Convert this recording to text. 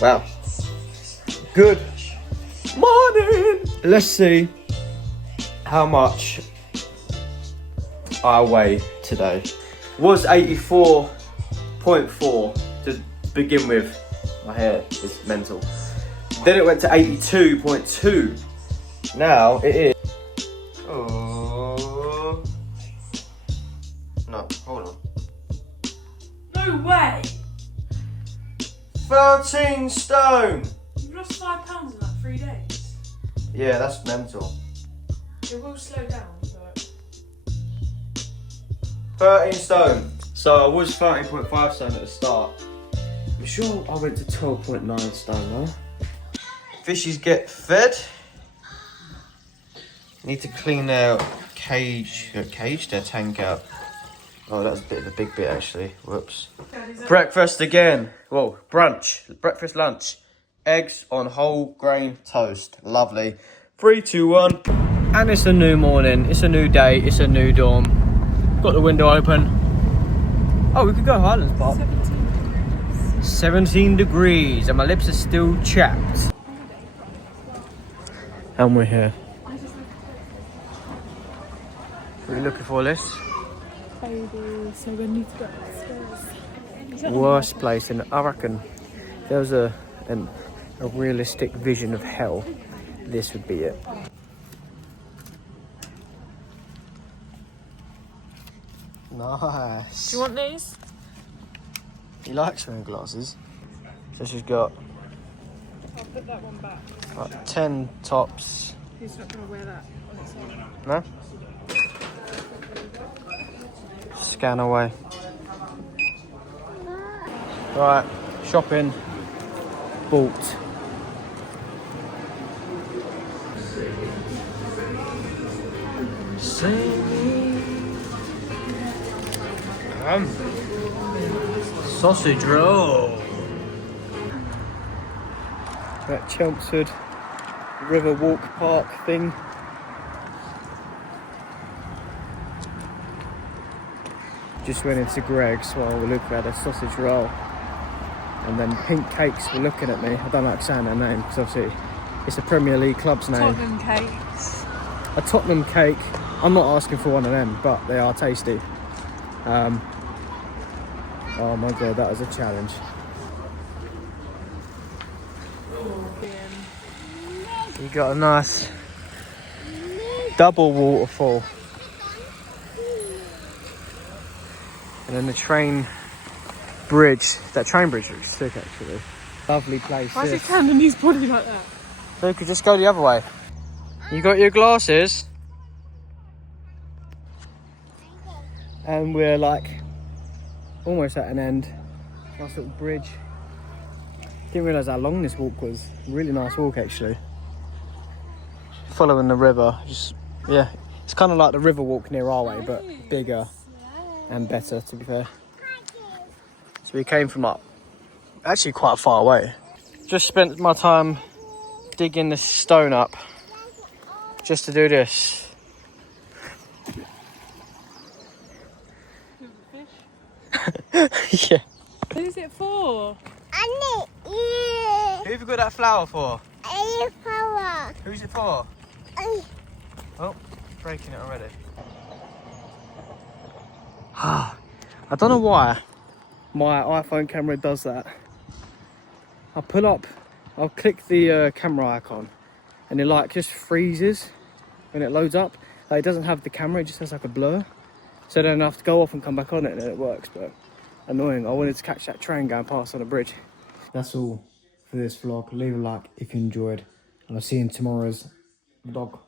Wow. Good morning. Let's see how much I weigh today. Was 84.4 to begin with. My hair is mental. Then it went to 82.2. Now it is. Oh. No, hold on. No way! 13 stone! You've lost 5 pounds in like 3 days. Yeah, that's mental. It will slow down, but... 13 stone. So I was 13.5 stone at the start. I'm sure I went to 12.9 stone though. Fishies get fed. Need to clean their their tank out. Oh, that was a bit of a big bit actually. Whoops. Breakfast again. Whoa, brunch. Breakfast, lunch. Eggs on whole grain toast. Lovely. 3, 2, 1. And it's a new morning. It's a new day. It's a new dawn. Got the window open. Oh, we could go Highlands Park. 17 degrees. And my lips are still chapped. And we're here. What are you looking for, Liz? Baby, so we need to go upstairs. Worst place, and I reckon there was a realistic vision of hell, this would be it. Nice. Do you want these? He likes wearing glasses. So she's got I'll put that one back. like 10 tops. He's not going to wear that on its own. No? Scan away. Right, shopping, bought. Sausage roll. That Chelmsford River Walk Park thing. Just went into Greg's while we looked at a sausage roll. And then Pink Cakes were looking at me. I don't like saying their name because obviously it's a Premier League club's name. Tottenham cakes. A Tottenham cake. I'm not asking for one of them, but they are tasty. Oh my god, that was a challenge. You got a nice double waterfall. And then the train bridge. That train bridge looks sick actually. Lovely place. Why is he turning his body like that? So you could just go the other way. You got your glasses? And we're like almost at an end. Nice little bridge. Didn't realise how long this walk was. Really nice walk actually. Following the river. Just yeah. It's kind of like the river walk near our way, but bigger and better to be fair. So we came from up actually quite far away. Just spent my time digging this stone up just to do this. Yeah. Who's it for? Who have you got that flower for? Flower. Who's it for? Oh, breaking it already. I don't know why my iPhone camera does that. I'll pull up, I'll click the camera icon and it like just freezes when it loads up. Like, it doesn't have the camera, it just has like a blur. So then I have to go off and come back on it and then it works, but annoying. I wanted to catch that train going past on the bridge. That's all for this vlog. Leave a like if you enjoyed and I'll see you in tomorrow's vlog.